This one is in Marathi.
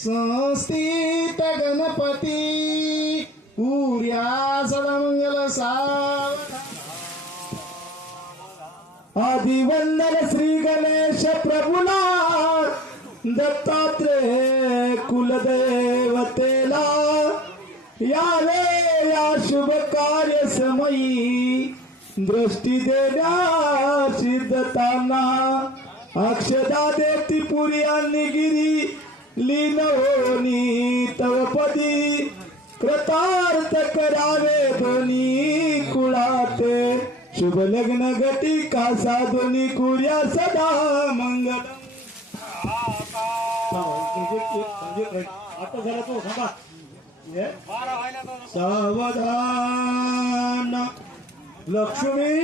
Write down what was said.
संस्थित गणपती पुर्या सडमंगल सावधान आदिवंदन श्री गणेश प्रभुला दत्तात्रेय कुलदेवतेला यावे या शुभ कार्य समयी दृष्टी देण्या सिद्धताना अक्षदा देती पुर्या निगिरी लीन होनी तव पदी कृतार्थ करावे दोन्ही कुळाते शुभ लग्न गती कासा दोन्ही कुर्या सदा मंगल आता झाला तो थांबा सावधान लक्ष्मी